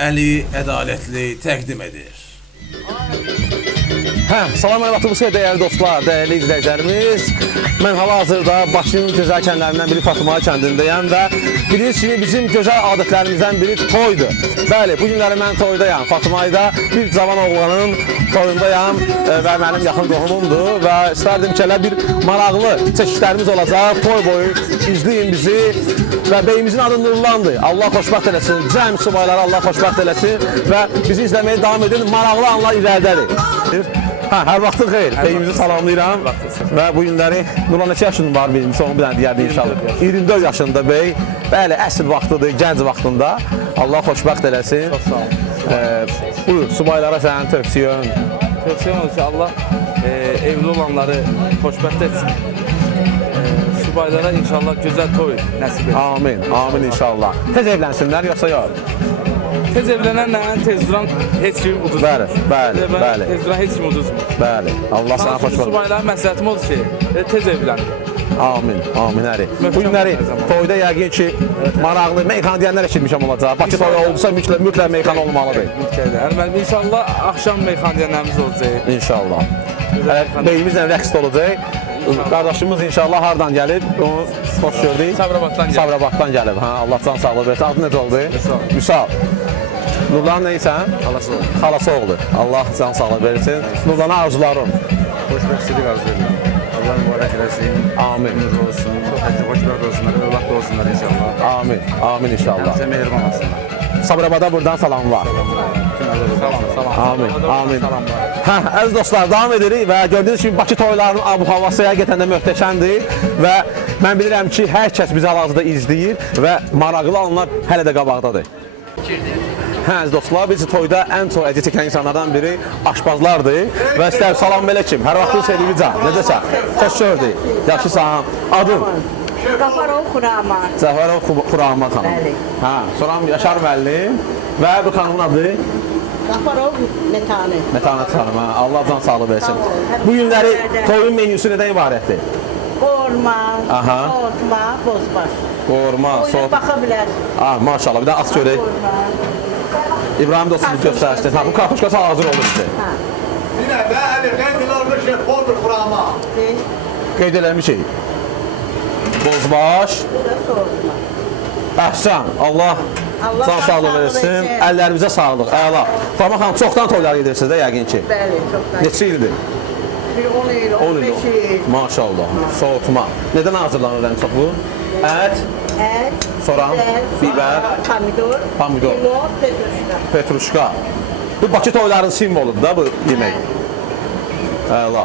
Əli ədalətli təqdim edir. Salam əleykum dəyərli dostlar, dəyərli izləyicilərimiz. Mən hal-hazırda Bakının gözəl kəndlərindən biri Fatımalı kəndindəyəm və bilirsiniz kimi bizim gözəl adətlərimizdən biri toydur. Bəli, bu günləri mən toydayam. Fatımayda bir cavan oğlanın toyundayam və mənim yaxın qohumumdur və istərdim ki, bir maraqlı çəkişlərimiz olacaq. Toy boyu izləyin bizi və beyimizin adı Nurlandır. Allah xoşbəxt eləsin, cəm subayları Allah xoşbəxt eləsin və bizi izləməyə davam edin. Maraqlı anlar irəlidədir. Hər vaxtın xeyir. Beyimizi salamlayıram və bu günləri Nurlan neçə yaşının var birincisi, onu bir dənə deyərdi inşallah. 24 yaşında bey. Bəli, əsl vaxtıdır, gənc vaxtında. Allah xoşbəxt eləsin. Çox sağ olun. Buyur, subaylara sənin tövsiyen. Tövsiyem olur ki, Allah evli olanları xoşbəxt etsin. Subaylara inşallah gözəl toy nəsib etsin. Amin, amin inşallah. Tez evlənsinlər, yoxsa yox? Tez evlənənlə tez duran heç kim uduzmur. Bəli, bəli. Tez duran heç kim uduzmur. Bəli, Allah sana xoşbəxt. Subaylara məsləhətim odur ki, tez evlən. Amin, amin əri. Bu günləri toyda yəqin ki, maraqlı meyxana deyənlər eşitmişəm olacaq. Bakı toyu oldusa mütləq meyxana olmalıdır. İnşallah axşam meyxana deyənlərimiz olacaq. İnşallah. Beyimizlə rəqs olacaq. Qardaşımız inşallah hardan gəlib, onu xoş gördük. Sabirabaddan gəlib. Allah can sağlığı versin. Adı necə oldu? Vüsal. Nurlan neysən? Xalası oldu. Xalası oldu. Allah can sağlığı versin. Nurlana arzularım. Xoşbəxtçilik arzu edirəm. Allah mübarək eləsin. Amin. Ömür olsun. Xoşbəxt olsunlar, övlad da olsunlar inşallah. Amin. Amin inşallah. Bizə mehriban olsunlar. Sabirabada buradan salam var. Salam. Amin. Amin. Əziz dostlar, davam edirik və gördüyünüz kimi Bakı toylarının ab-havası həqiqətən də möhtəşəmdir və mən bilirəm ki, hər kəs bizi hal-hazırda izləyir və maraqlı anlar hələ də qabaqdadır. Əziz dostlar, biz toyda ən çox əziyyət çəkən insanlardan biri aşpazlardır və istəyir salam belə kim? Hər vaxtın sevgilican, necəsən? Xoş gördük, yaxşısan, adın? Zafarov Xuraman. Zafarov Xuraman xanım. Bəli. Sonra Yaşar müəllim və bu xanımın adı? Zafarov Metanət. Metanət xanım, Allah can sağlığı versin. Bu günləri toyun menüsü nədən ibarətdir? Qorma, soğutma, bozbaş. Qorma, Oyuna baxa bilər. Maşallah, bir də az görək. İbrahim dostumuz göstərsin. Bu kartuşkası hazır olur sizə. Yine bəli, qeydilərdə şefodur Xurama. Qeyd eləmişik. Bozbaş. Bu da soğutma. Əhsən, Allah can sağlığı versin. Əllərimizə sağlıq, əla. Xurama xanım, çoxdan toylar edirsiniz də yəqin ki. Bəli, çoxdan. Neçə ildir? Bir 10 il, 15 il. Maşallah, soğutma. Nədən hazırlanır ən çox bu? Ət, Ət, soğan, bibər, pomidor, limon, petruşka. petruşka. Bu Bakı toylarının simvoludur da bu yemək. Əla.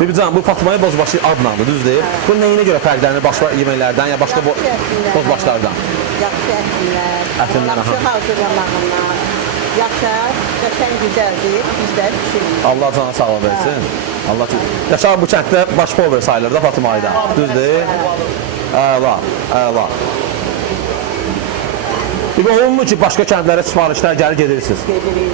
Bibican, bu Fatmaya bozbaşı adlandı, düz deyil. Bu neyinə görə fərqlənir başqa yeməklərdən ya başqa bozbaşlardan? Yaxşı ətinlər, Ətinlər, yaxşı hazırlamağından, yaxşı, qəşəng güzəldir, bizlər pişiririk. Allah canı sağlığı versin. Allah Yaşar bu kənddə baş pover sayılır da Fatımayda. Düz deyil. Əla, əla. Bir olunmu ki, başqa kəndlərə sifarişlər gəlir gedirsiniz? Gedirik.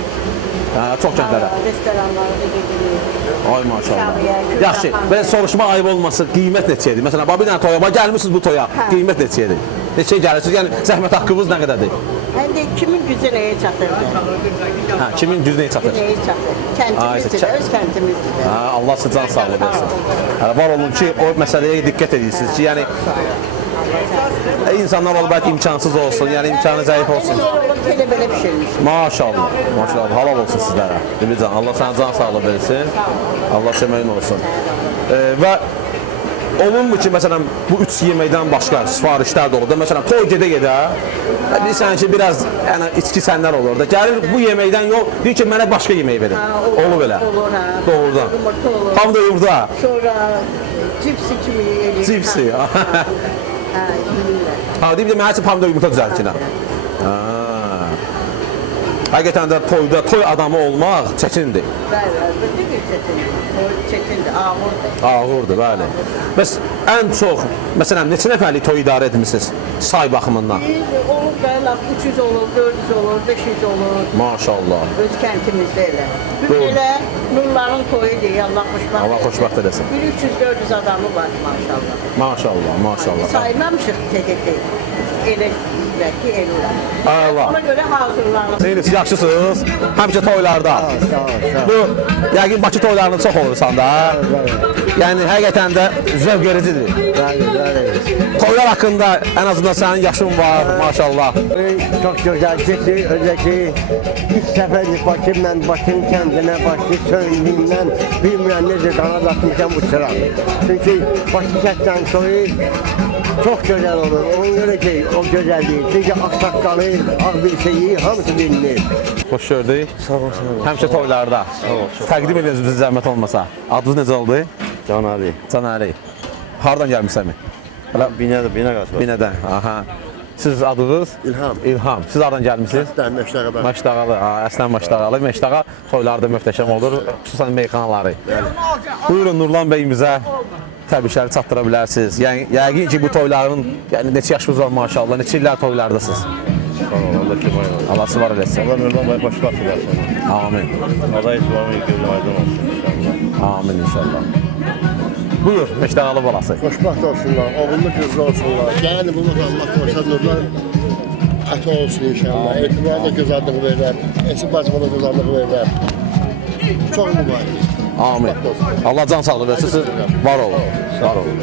Çox kəndlərə. Restoranlara da gedirik. Ay maşallah. Yaxşı, ben soruşma ayıb olması qiymət neçədir? Məsələn, bir dənə toya, gəlmişsiniz bu toya, qiymət neçədir? Neçə gəlirsiniz? Yəni zəhmət haqqınız nə qədərdir? Həm kimin gücü nəyə çatırdı? Kimin gücü nəyə çatır? Nəyə çatır? Kəndimizdir, öz kəndimizdir. Allah sizə can sağlığı versin. Var olun ki, o məsələyə diqqət edirsiniz ki, yəni insanlar olur bəlkə imkansız olsun, yəni imkanı zəif olsun. Elə belə pişirmiş. Maşallah, maşallah, halal olsun sizlərə. Demircan, Allah sana can sağlığı versin, Allah köməyin olsun. Və olunmu ki, məsələn, bu üç yeməkdən başqa sifarişlər də olur da, məsələn, toy gedə-gedə, bilirsən ki, biraz içki sənlər olur da, gəlir bu yeməkdən yox, deyir ki, mənə başqa yemək verin. Olur belə. Olur, ha. Doğrudan. Yumurta olur. Tam da yumurta. Sonra cipsi kimi eləyir. Cipsi. Ha, yiyirlər. Deyib də, mən həsi pomidor yumurta düzəltinə. Həqiqətən də toyda, toy adamı olmaq çətindir. Bəli, əlbəttə ki, çətindir. Çətindir, ağırdır. Ağırdır, bəli. Bəs ən çox, məsələn, neçə nəfərlik toy idarə etmişsiniz say baxımından? Olur, bəli, 300 olur, 400 olur, 500 olur. Maşallah. Öz kəntimizdə elə. Belə Nurların toyudur, Allah xoşbəxt. Allah xoşbəxt eləsin. Bir 300-400 adamı var, maşallah. Maşallah, maşallah. Saymamışıq tek. elə deyirlər ki, elə olar. Allah. Ona görə hazırlanır. Neyiniz, yaxşısınız? Həmişə toylarda. Bu, yəqin Bakı toylarında çox olursan da. Yəni, həqiqətən də zövq vericidir. Toylar haqqında ən azından sənin yaşın var, maşallah. Çok güzel geçti. Özellikle ilk seferlik Bakı, ben Bakı'nın kendine Bakı söylediğimden bilmeyen nedir kanat atmışım bu sıra. Çünkü Bakı kentten sonra çok güzel olur. Onun göre ki o güzelliği. Çünkü aksakalı, ağ bir şeyi hamısı bilinir. Xoş gördük. Sağ ol, sağ ol. Həmişə toylarda. Təqdim edirsiniz bizə zəhmət olmasa. Adınız necə oldu? Can Ali. Can Əli. Hardan gəlmişsən? Bine kasma. Binədən. Aha. Siz adınız? İlham. İlham. Siz hardan gəlmisiniz? Meşte kadar. Məşdağalı. Əslən Məşdağalı. Məşdağa toylarda möhtəşəm olur, xüsusən meyxanaları. Buyurun Nurlan bəyimizə təbrikləri çatdıra bilərsiniz. Yəni yəqin ki bu toyların, yəni neçə yaşınız var maşallah, neçə illər toylardasınız. Allah kim var? Allah sıvar eləsin. Allah Nurlan Bey başka attırsın. Amin. Allah İslam'ı gönlü aydın olsun inşallah. Amin inşallah. Buyur Məşdağalı balası. Xoşbaxt olsunlar, oğullu qızlı olsunlar. Yəni bunu Allah qoysa Nurlan ata olsun inşallah. Etibarda gözəllik verər, eski bacıma da gözəllik verər. Çox mübarək. Amin. Allah can sağlığı versin. Siz var olun. Var olun.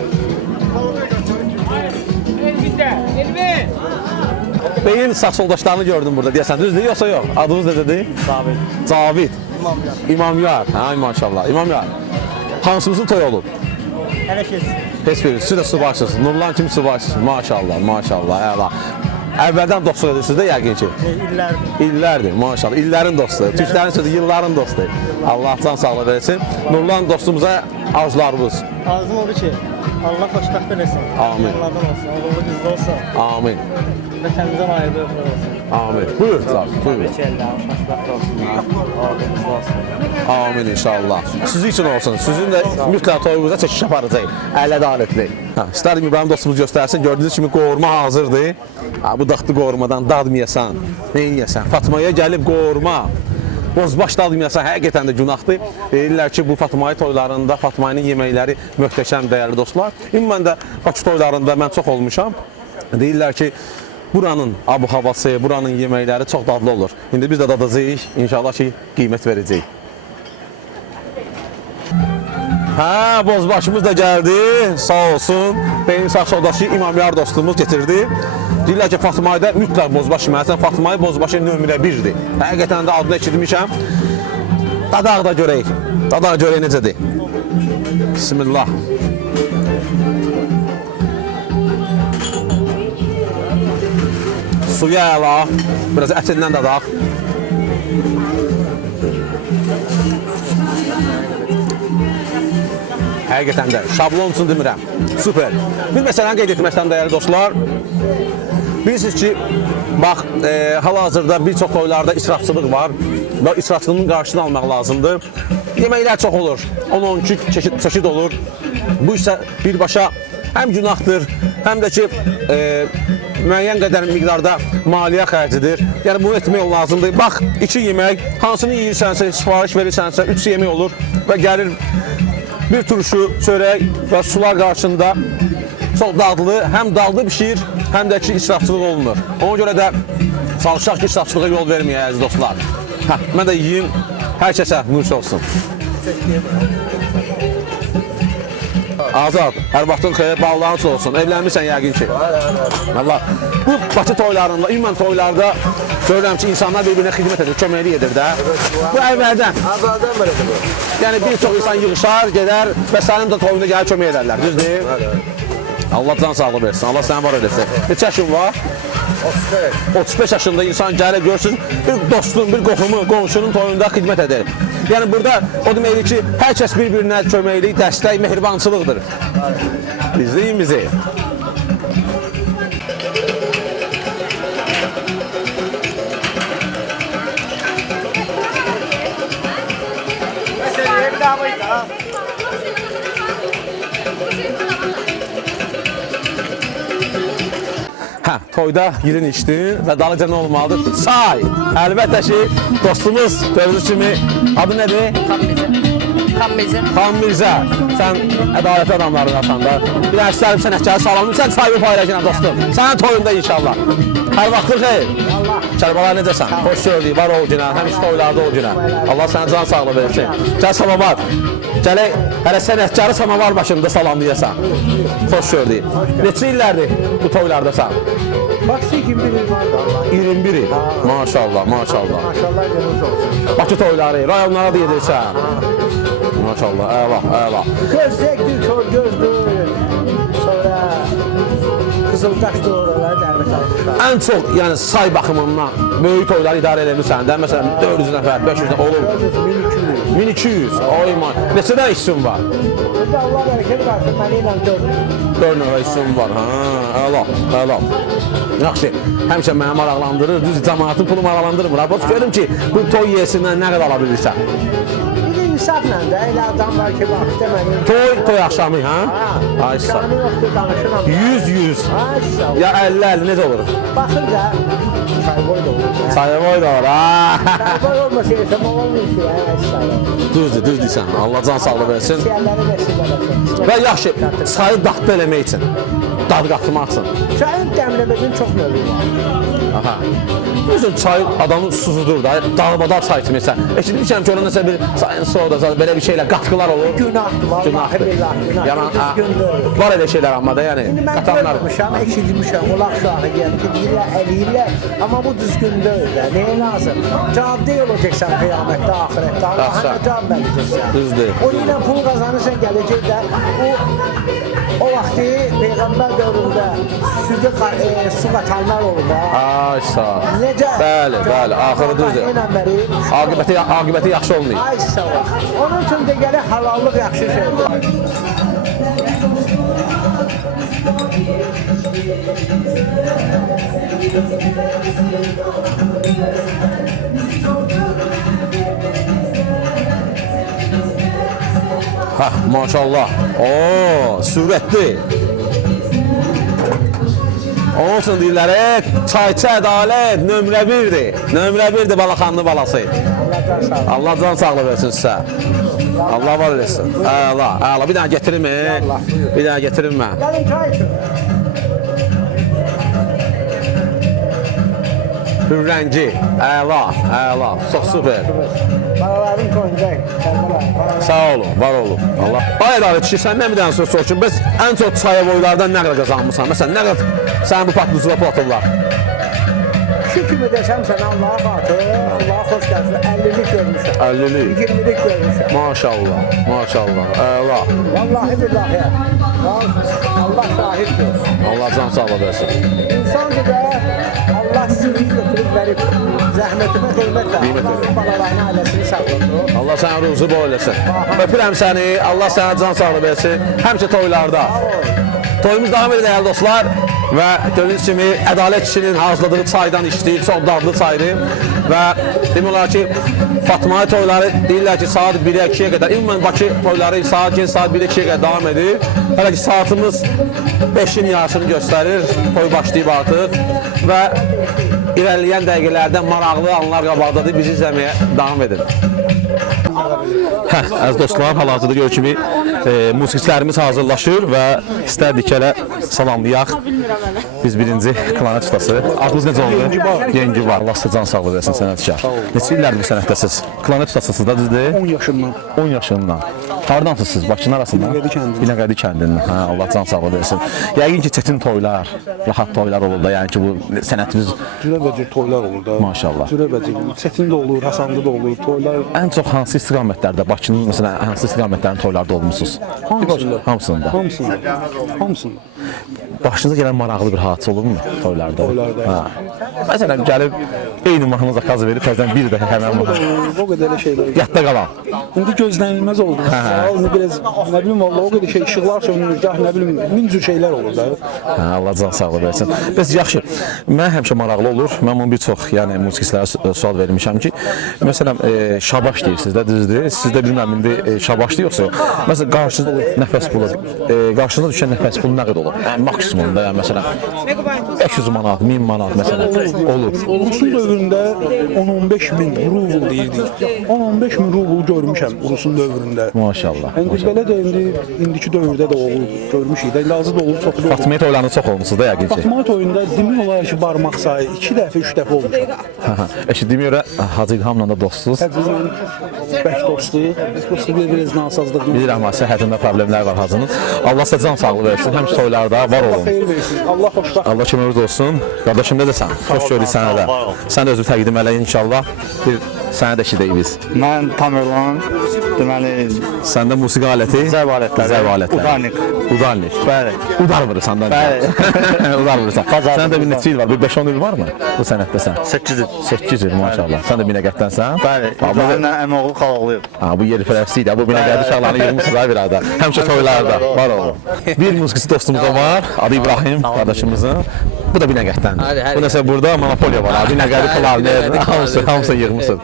Beyin sağ soldaşlarını gördüm burada deyəsən. Düzdür yoxsa yox? Adınız necədir? Cavid. Cavid. İmamyar. Ha maşallah. İmamyar. Hansımızın toy olub? Heç biri. Siz də subaşsınız. Nurlan kimi subaşsınız. Maşallah, maşallah. Əla. Əvvəldən dostluq edirsiniz də yəqin ki. İllərdir, maşallah. İllərin dostu. Türklərin sözü yılların dostu. Allah can sağlığı versin. Nurlan dostumuza arzularımız. Arzum odur ki, Allah xoşbəxt eləsin. Amin. Allah'dan olsun, oğlu qızlı olsun. Amin. Vətənimizdən ayrı ömür olsun. Amin. Buyur, buyur. Keçərlər, xoşbəxt olsunlar. Oğlu qızlı olsun. Amin inşallah. Sizin için olsun. Sizin de mütləq toyunuza çəkiş aparacaq. Əllə adalətli. İstərdim İbrahim dostumuz göstərsin. Gördüyünüz kimi qoğurma hazırdır. Ha, bu daxtı qoğurmadan dadmayasan, neyin yəsən? Fatmaya gəlib qoğurma. Bozbaş dadmayasan, həqiqətən də günahdır. Deyirlər ki, bu Fatmayı toylarında Fatmayının yeməkləri möhtəşəm, dəyərli dostlar. Ümumən də Bakı toylarında mən çox olmuşam. Deyirlər ki, buranın abu-havası, buranın yeməkləri çox dadlı olur. İndi biz də dadacağıq, inşallah ki, qiymət verəcəyik. Hə, bozbaşımız da gəldi, sağ olsun. Beyin sağ soldaşı İmamyar dostumuz getirdi. Deyirlər ki, Fatmayda mütləq bozbaş yeməlisən. Fatmayı bozbaşı nömrə 1-dir. Həqiqətən də adını eşitmişəm. Dadaq da görək. Dadaq görək necədir. Bismillah. Suya əla. Biraz ətindən dadaq. Həqiqətən də şablon üçün demirəm. Super. Bir məsələni qeyd etmək istəyirəm dəyərli dostlar. Bilirsiniz ki, bax, hal-hazırda bir çox toylarda israfçılıq var və israfçılığın qarşısını almaq lazımdır. Yeməklər çox olur, 10-12 çeşid olur. Bu isə birbaşa həm günahdır, həm də ki, müəyyən qədər miqdarda maliyyə xərcidir. Yəni, bunu etmək lazımdır. Bax, 2 yemək, hansını yeyirsənsə, sifariş verirsənsə, 3 yemək olur və gəlir bir turşu, çörək və sular qarşısında çox dadlı, həm dadlı pişir, həm də ki, israfçılıq olunur. Ona görə də çalışaq ki, israfçılığa yol verməyək, əziz dostlar. Mən də yiyeyim, hər kəsə nuş olsun. Azad, hər vaxtın xeyir, ballarınız olsun. Evlənmirsən yəqin ki. Allah, bu Bakı toylarında, ümumən toylarda görürəm ki, insanlar bir-birinə xidmət edir, köməklik edir də. Bu əvvəldən. Əvvəldən belədir bu. Yəni bir çox insan yığışar, gedər və sənin də toyunda gəlib kömək edərlər, düzdür? Allah can sağlığı versin, Allah səni var eləsin. Neçə yaşın var? 35 yaşında insan gəlib görsün, bir dostun, bir qohumu, qonşunun toyunda xidmət edir. Yəni burada o deməkdir ki, hər kəs bir-birinə köməklik, dəstək, mehribançılıqdır. İzləyin bizi. Hə, toyda girin içdin və dalıca nə olmalıdır? Çay! Əlbəttə ki, dostumuz gördüyünüz kimi adı nədir? Xan Mirzə. Xan Mirzə, sən ədalətli adamlarındasan da. Bir də istəyirəm sənətkarı salamlayım, sən çayı paylaşın dostum. Sənin toyunda inşallah. Hər vaxtın xeyir. Kərbəlayı necəsən? Xoş gördük, var ol günə, həmişə toylarda ol günə. Allah sənə can sağlığı versin. Gəl samavar. Gələk, hələ sənətkarı samavar başında salamlayasan. Xoş gördük. Neçə illərdir bu toylardasan? Bak 21 il var da Allah. 21 il. Maşallah, maşallah. Maşallah gününüz olsun. Bakı toyları, rayonlara da yedirsən. Maşallah, əla, əla. Gözlektir, kör gözdür. Sonra Kızıldaş doğruları dəvət almışlar. Ən çox, yəni say baxımından böyük toyları idarə edilmirsən də, məsələn 400 nəfər, 500 nəfər olur. 1200. Oy man. Neçə də işin var? Burada Allah bərəkət versin, mənə ilə 4 nəfər işin var. Ha, əla, əla. Yaxşı, həmişə mənə maraqlandırır, düz cəmaatın pulu maraqlandırmır. Bax görüm ki, bu toy yesindən nə qədər ala bilirsən. Bir insafla da elə adam var ki, vaxtda mənim... Toy axşamı, ha? Ay sağ. İmkanı yoxdur, danışıram. 100. Ay sağ ol. Ya 50 necə olur? Baxır da, çayboy da olur. Sayıvoy da var, ha? Çayboy olmasa yaşamaq olmuyor ki, ay sağ ol. Düzdür sən. Allah can sağlığı versin. Siyərləri vəsilə versin. Və yaxşı, sayı dadlı eləmək üçün, dad qatmaq üçün. Çayın dəmləməsinin çox növü var. Aha. Bizim çay adamın susudur da, dağbadar çay içmirsən. Eşitmişəm ki, orada nəsə bir çayın soda, belə bir şeylə qatqılar olur. Günahdır, vallahi billahi günah. Yaman, Düzgündür. var elə şeylər amma da, yəni İndi mən qatanlar. görmüşəm, eşitmişəm, qulaq şahı gəlib ki, deyirlər, eləyirlər, amma bu düzgün deyil də, nəyə lazım? Cavab deyil olacaqsan qiyamətdə, ahirətdə, Allah'a cavab verəcəksən. Düzdür. O ilə pul qazanırsan, gələcək də, o vaxtı Peyğəmbər dövründə su qatanlar olur da. Ay sağ ol. Necə? Bəli, axırı düzdür. Aqibəti yaxşı olmayıb. Ay sağ ol. Onun üçün də gəlir halallıq yaxşı şeydir. Hə, maşallah. Oo, sürətli. Onun üçün deyirlər, çayçı ədalət nömrə 1-dir. Nömrə 1-dir Balaxanlı balası. Allah can sağlığı versin sizə. Allah var eləsin. Əla. Bir dənə getirim mi? Bir dənə getirim mən. Gəlin çay için. Hürrənci. Əla. Çox super. Balaların koyuncaq. Sağ olun, var olun. Allah. Ay ədalət kişi, səndən bir dənə söz soruşum. Bəs ən çox çayavoylardan nə qədər qazanmışsan? Məsələn, nə qədər sənin bu patlıcıla platırlar? Şu kimi desəm sənə Allah'a xatır, Allah'a xoş gəlsin, 50'lik görmüşəm. 50'lik. 20'lik görmüşəm. Maşallah. Əla. Vallahi billahi. Allah şahiddir. Allah can sağlığı versin. İnsandır da Allah sizi götürüb verib. Zəhmətimə qeymət ver. Allah'ın balalarını, ailəsini sağlasın. Allah sənə ruzu bol eləsin. Öpürəm səni. Allah sənə can sağlığı versin. Həmişə toylarda. Toyumuz davam edir dəyərli dostlar. Və gördüyünüz kimi Ədalət kişinin hazırladığı çaydan içdik, çox dadlı çaydır. Və demək olar ki, Fatmaya toyları deyirlər ki, saat 1-ə 2-yə qədər, ümumən Bakı toyları saat 1-ə 2-yə qədər davam edir. Hələ ki, saatımız 5-in yarısını göstərir, toy başlayıb artıq. Və irəliləyən dəqiqələrdə maraqlı anlar qabaqdadır, bizi izləməyə davam edin. Əziz dostlar, hal-hazırda görür kimi musiqiçilərimiz hazırlaşır və istərdik ki, elə salamlayaq. Biz birinci klarnet ustası. Adınız necə oldu? Yengi var. Allah sizə can sağlığı versin sənətkar. Neçə illərdir bu sənətdəsiz? Klarnet ustasısınız da düzdür? 10 yaşından. 10 yaşından. Hardansınız siz? Bakının arasından? Binəqədi kəndindən. Hə, Allah can sağlığı versin. Yəqin ki, çətin toylar, rahat toylar olur da. Yəni ki, bu sənətimiz... Cürəbəcək toylar olur da. Maşallah. Cürəbəcək. Çətin də olur, hasanlı da olur. Toylar... Ən çox hansı istiqamətlərdə, Bakının məsələn, hansı istiqamətlərin toylarda olmuşsunuz? Hamısında. Hamısında. Başınıza gələn maraqlı bir hadisə olurmu toylarda? Toylarda. Məsələn, gəlib eyni mahnı zakaz verib, təzədən bir də həmən mahnı. O qədər şeylər. Yadda qalan. İndi gözlənilməz oldu. biraz nə bilim vallahi o qədər şey işıqlar sönür, gah nə bilim min cür şeylər olur da. Hə, Allah can sağlığı versin. Bəs yaxşı. Mən həmişə maraqlı olur. Mən bunu bir çox, yəni musiqiçilərə sual vermişəm ki, məsələn, şabaş deyirsiniz də, düzdür? Siz də bilmirəm indi şabaşdır yoxsa yox. Məsələn, qarşınızda nəfəs pulu, qarşınızda düşən nəfəs pulu nə qədər olur? Yəni maksimumda, yəni məsələn 500 manat, 1000 manat məsələn olur. Rusun dövründə 10-15 min rubl deyirdik. 10-15 min rubl görmüşəm Rusun dövründə. Maşallah. İndi belə də indiki dövrdə də olur, görmüşük də. Lazım da olub çoxlu. Fatimiyyət oylarında çox olmuşsunuz da yəqin ki. Fatimiyyət oyunda demək olar ki, barmaq sayı 2 dəfə, 3 dəfə olmuşam. Eşitdiyimə görə Hacı İlhamla da dostsuz. Həcizlə bək dostluq, prosta bir-biraz nasazlıq. Bilirəm, səhhətində problemlər var Hacının. Allah sizə can sağlığı versin, həmişə toylarda var olun. Xeyir versin, Allah xoşbəxt. Allah kimimiz olsun. Qardaşım necəsən? Xoş gördük sənə də. Sən də özü təqdim elə inşallah. Bir sənə də eşidək biz. Mən Tamerlan, deməli, Səndə musiqi aləti? zərb alətləri. Zərb alətləri. Udarnik. Udarnik. Bəli. Udar vurursan da. Bəli. Udar vurursan. Səndə bir neçə il var? Bir 5-10 il varmı bu sənətdə sən? 8 il. 8 il maşallah. Sən də Binəqədənsən? Bəli. Udarniklə əmoğlu xalaqlıyıq. Ha, bu yeri fərəstiydi. Bu Binəqədi uşaqlarını yığmışsınız ha bir arada. Həmişə toylarda var olun. Bir musiqisi dostumuz da var. Adı İbrahim qardaşımızın. Bu da Binəqədəndir. Bu nəsə burada monopoliya var. Binəqədi klarnet, hamısı yığmışsın.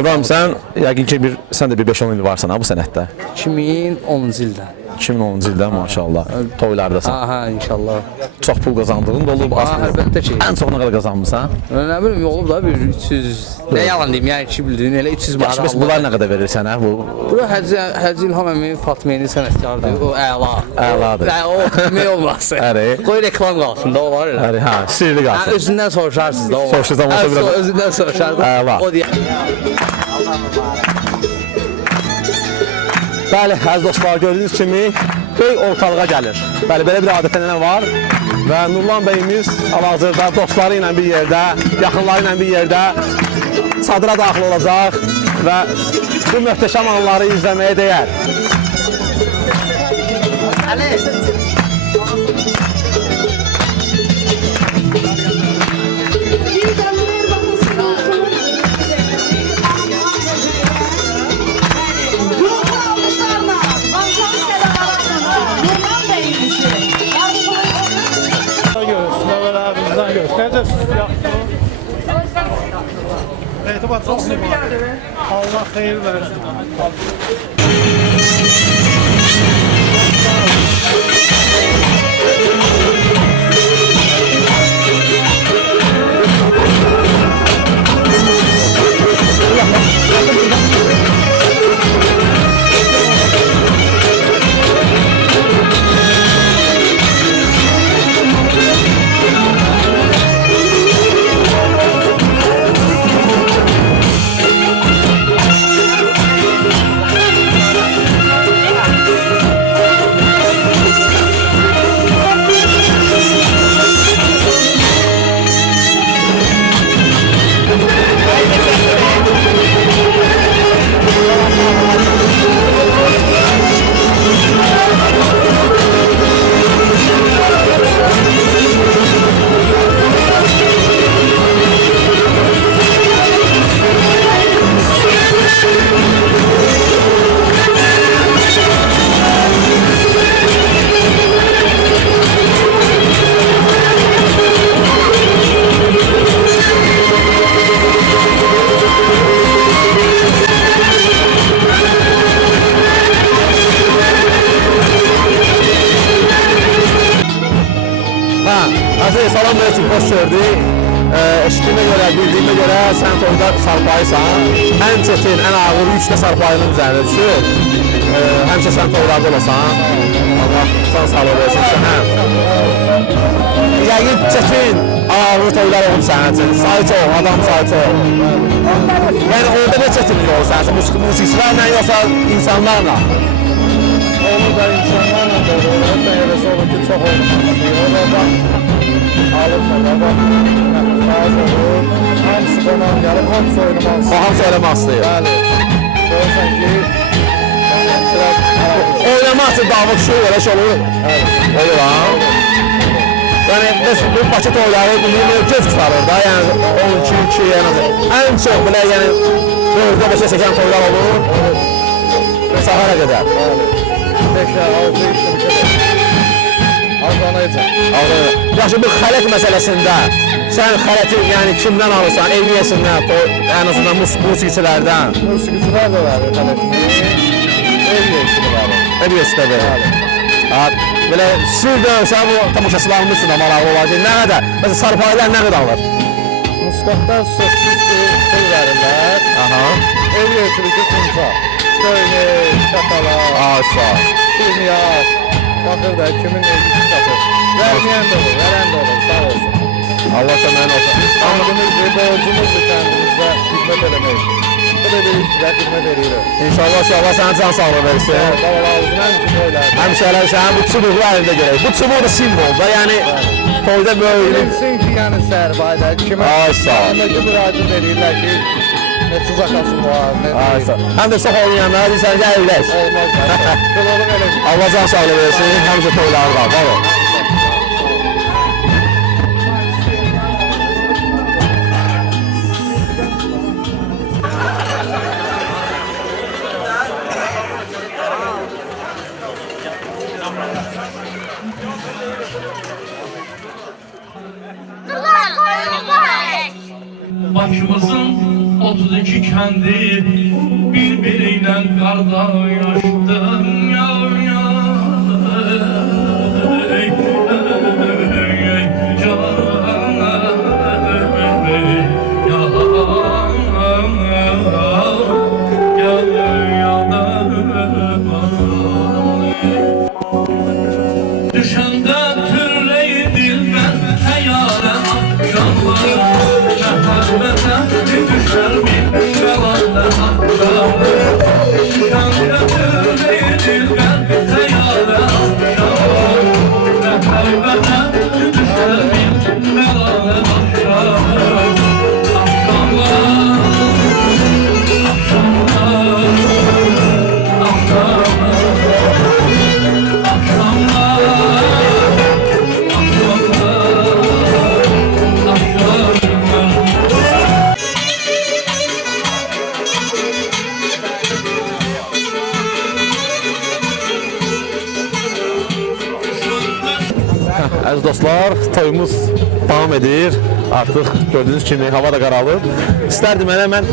İbrahim sən yəqin ki sən də bir 5-10 il varsan ha bu sənətdə. 2010-cu ildə. 2010-cu ildə maşallah toylardasan. Aha, inşallah. Çox pul qazandığın da olub, az pul. Əlbəttə ki. Ən çox nə qədər qazanmısan? Nə bilim, olub da bir 300, nə yalan deyim, yəni 2 bildirin, elə 300 manat. Bəs bunlar nə qədər verir sənə? Bu Bura Həcc İlham əmi Fatimiyyəli sənətkardır, o əla. Əladır. O demək olmaz. Əri. Qoy reklam qalsın da, o var elə. Hə, sirli qalsın. Özündən soruşarsınız da, o var. Soruşursan, olsa biraz- Özündən soruşarsınız. Əla. O deyək. Bəli, əziz dostlar, gördüyünüz kimi böyük ortalığa gəlir. Bəli, belə bir adət-ənənə var və Nurlan bəyimiz hal-hazırda dostları ilə bir yerdə, yaxınları ilə bir yerdə çadıra daxil olacaq və bu möhtəşəm anları izləməyə dəyər. Etibar çok Allah hayır versin. Aziz, salam versin, xoş gördük. Eşitdiyimə görə, bildiyimə görə sən toyda sarpayısan. Ən çətin, ən ağır yüklə sarpayının üzərində düşür. Həmişə sən toylarda olasan. Allah can sağlığı versin sənə. Yəqin çətin, ağır toylar olub sənin üçün. Sayı çox, adam sayı çox. Yəni orada nə çətinlik olur sənin üçün? Musiqiçilərlə yoxsa insanlarla? Onu da insanlarla da olur. Hətta eləsə olur ki, çox olmaz. Alırlar, az olur. Hamısı qonan gəlib, hamısı oynamaq istəyir. Hamısı oynamaq istəyir. Bəli. Görürsən ki, oynamaq üçün davul düşür, elə şey olur. Olur ha. Yəni, bu Bakı toyları göz tutarır da, yəni 12-2, yəni ən çox belə, yəni 4-5-ə çəkən toylar olur. Sahara qədər. 5-6 azanayacaq. Yaxşı, bu xələt məsələsində sən xələti yəni kimdən alırsan? Evriyəsindən, ən azından musiqiçilərdən. Musiqiçilər də var xələtini. Evriyəsində verir. Belə sürdən sən bu tamaşaçılarımız da maraqlı olacaq. Nə qədər? Məsələn, sarpaylar nə qədər alır? Muskatdan sözsüz pul verirlər. Aha. Evriyəsindəki kumsa. Köynək, şapala, Sağ. kimyas. Baxır da kimin elbisi satır. Verməyən də olur, verən də olur, sağ olsun. Allah səmən olsun. Kendimizdir, borcumuzdur kendimizde hizmet eləmək. Bu da bir işlə hizmet edilir. İnşallah Allah sənə can sağlığı versin. Davul ağzına həmçin oylar. Həmşəhərlər sənin bu çubuğu əlində görək. Bu çubuq da simvol da, yəni toyda böyle. Bilsin ki, yəni sərbayda kimə Ay sağ ol. yanındakı müraciət edirlər ki, ne tuzakası var, ne Ay sağ ol. Həm də çox olmayanlara deyirsən ki, əyləş. olmaz. Kılolu belə bir. Allah can sağlığı versin, həmşə toyları da. Var ol. Başımızın 32 kendi birbiriyle kardeştir ya ya. Düşende türleyi dilmen hayale akşamlar. Düşer mi belalı akşamlar. Düşende türleyi dilmen hayale akşamlar. Düşer mi belalı akşamlar. Əziz dostlar, toyumuz davam edir. Artıq gördüyünüz kimi hava da qaralıb. İstərdim mən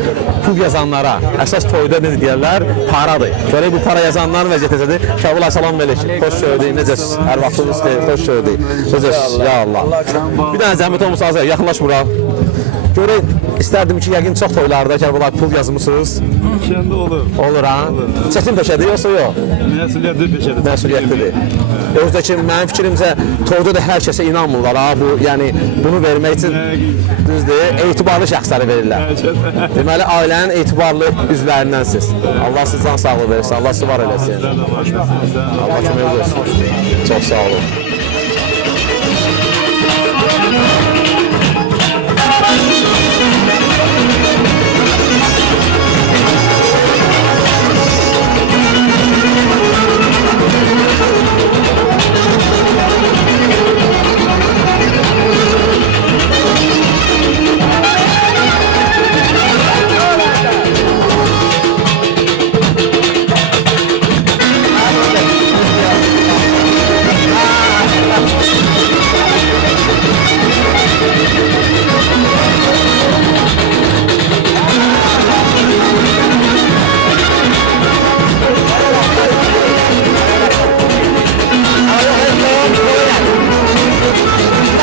pul yazanlara, əsas toyda necə deyərlər, paradır. Görək bu para yazanların vəziyyəti necədir? Şəbulay salam verik. Xoş gördük, necəsiz? Hər vaxtınız xeyir, xoş gördük. Necəsiz? Ya Allah. Bir dənə zəhmət olmasa azər, yaxınlaş bura. Görək, istərdim ki, yəqin çox toylarda Şəbulay pul yazmışsınız. Kendi olur. Olur ha? Çətin peşədir, yoxsa yox? Məsuliyyətli peşədir. Məsuliyyətlidir. Özdə ki, mənim fikrimcə toyda da hər kəsə inanmırlar ha, bu, yəni bunu vermək üçün düzdür, etibarlı şəxsləri verirlər. Deməli, ailənin etibarlı üzvlərindənsiz. Allah siz can sağlığı versin, Allah sizi var eləsin. Allah kömək olsun. Çox sağ olun.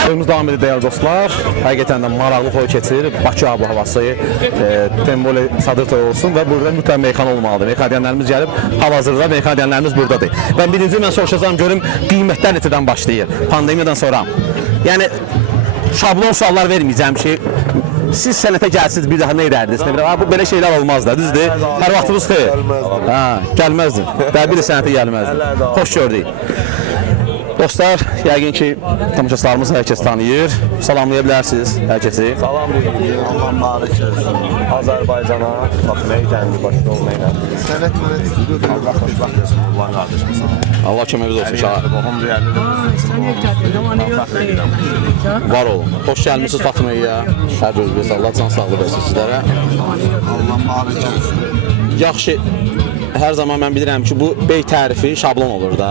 Toyumuz devam edir dəyərli dostlar. Həqiqətən də maraqlı toy keçir. Bakı abu havası, Tembole Sadır toyu olsun və burada mütləq meyxana olmalıdır. Meyxaniyənlərimiz gəlib, hal-hazırda meyxaniyənlərimiz buradadır. Və birinci mən soruşacağım, görüm qiymətlər neçədən başlayır pandemiyadan sonra. Yəni şablon suallar verməyəcəm ki, siz sənətə gəlsiniz, bir daha nə edərdiniz? Bu belə şeylər olmaz da, düzdür? Hər vaxtınız xeyir. Hə, gəlməzdin. Bəli, bir sənətə gəlməzdin. Xoş gördük. Dostlar, yəqin ki, tamaşaçılarımız hər kəs tanıyır. Salamlaya bilərsiniz hər kəsi. Salam deyilir. Allah mübarək olsun. Azərbaycana baxmaya gəldi başda olmaya. Sənət mənət istəyir. Allah xoşbəxt olsun. Allah qardaşımız. Allah köməyiniz olsun inşallah. Qohum deyərli. Var olun. Xoş gəlmisiniz Fatımaya. Hər gözünüz Allah can sağlığı versin sizlərə. Allah mübarək olsun. Yaxşı. hər zaman mən bilirəm ki, bu bey tərifi şablon olur da.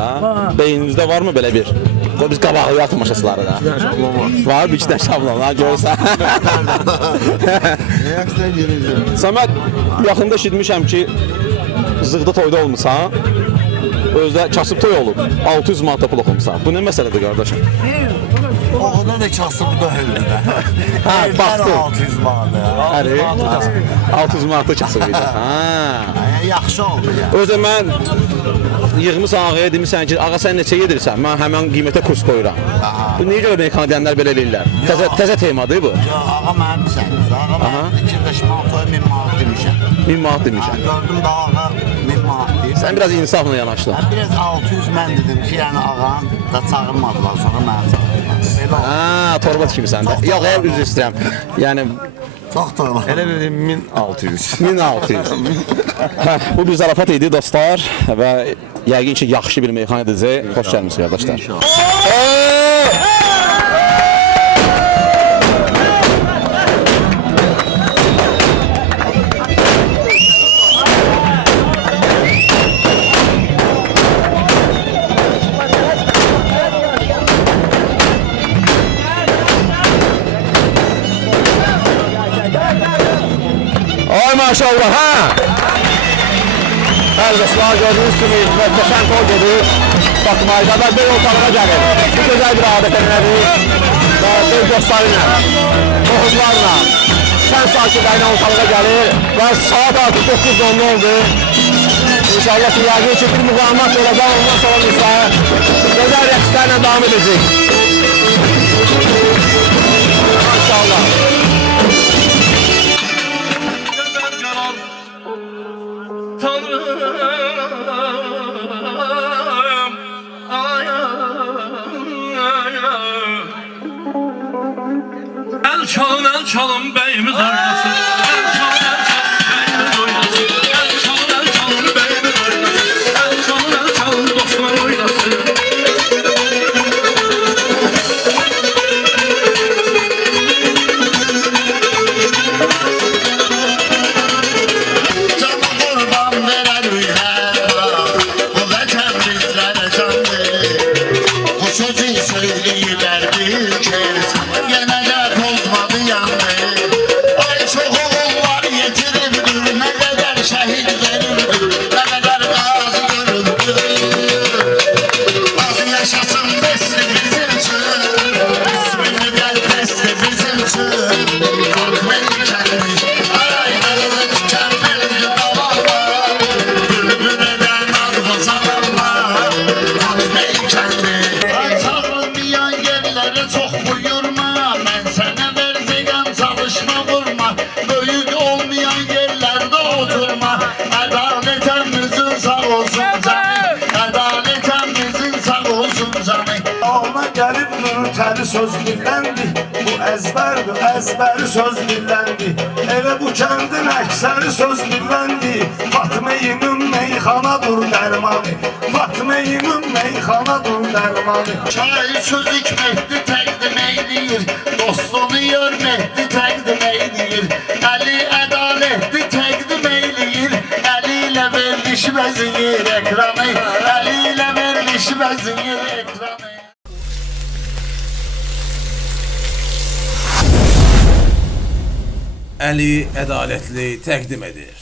Beyninizdə varmı belə bir? Biz qabaqlıyıq tamaşaçıları da. Var bir iki dənə şablon, ha görürsən. Səməd, yaxında eşitmişəm ki, Zığda toyda olmusan, özdə kasıb toy olub, 600 manata pul oxumusan. Bu nə məsələdir qardaşım? O kadar da kasıb da öldü də. Ha, baxdı. 600 manat ya. 600 manata kasıb idi. Yaxşı oldu ya. O zaman yığmısan ağaya demişsən ki, ağa sən neçə yedirsən, mən həmən qiymətə kurs qoyuram. Bu niyə görə meyxana deyənlər belə eləyirlər? Təzə temadır bu. Ya ağa mənim səndir. Ağa mənim 2-5 manat oy 1000 manat demişəm. 1000 manat demişəm. Gördüm da ağa 1000 manat deyir. Sən biraz insafla yanaşdın. Ben biraz 600 mən dedim ki, yəni ağam da çağırmadılar, sonra məni çağırdılar. Belə oldu. Ha, torba kimi səndə. Yox, üzr istəyirəm. Yəni Çox doğru. Elə dedim 1600. 1600. Bu bir zarafat idi dostlar və yəqin ki, yaxşı bir meyxana edəcək. Xoş gəlmisiniz qardaşlar. Ay maşallah, ha! Bəli dostlar, gördüğünüz kimi möhtəşəm toy gedir. Batmayda da bir ortalığa gəlir. Bu gözəl bir adət ənənədir. Və bir dostlarıyla, qohumlarla, şən sakinlərlə ortalığa gəlir. Və saat artıq 9:10 oldu. İnşallah ki, yəqin ki, bir müqavimat olacaq, ondan sonra bizə gözəl rəqslərlə davam edəcək. Maşallah. El çalın beyimiz oynasın. El çalın beyimiz oynasın. El çalın beyimiz oynasın. El çalın dostlar oynasın. Canı qurban verər ülhər bu vətən bizlərə candır. Bu sözü söyləyirlər bir kez, yenə də pozmadı yandı. Ay çox oğullar yetiribdir, nə qədər şəhid verildir, nə qədər qazi görüldür. Adı yaşasın bəsli bizim üçün, ismini gəl bəsli bizim üçün. Korkmayın kəndi, ay qırılı tükənmezdi davarlar, bülbül eden ardı zamanlar. Korkmayın kəndi, ay çağırmayan yerlərə çox buyurma, mən sənə verəcəyəm çalışma vurma, böyük olmayan yerlərdə oturma. Ədalətəmizin sağ olsun canım, ədalətəmizin sağ olsun canım. Ona gəlib durur təri söz dilləndi. Bu əzbərdir, əzbəri söz dilləndi. Elə bu kəndin əksəri söz dilləndi. Fatmeyinin meyxanadır dərmanı. Fatmeyinin meyxanadır dərmanı. Şair söz hikmetli təqdim eyləyir, dostunu görməkli təqdim eyləyir. Əli ədalətli təqdim eyləyir, əli ilə verişməziyir ekranı, əli ilə verişməziyir ekranı. Əli ədalətli təqdim edir.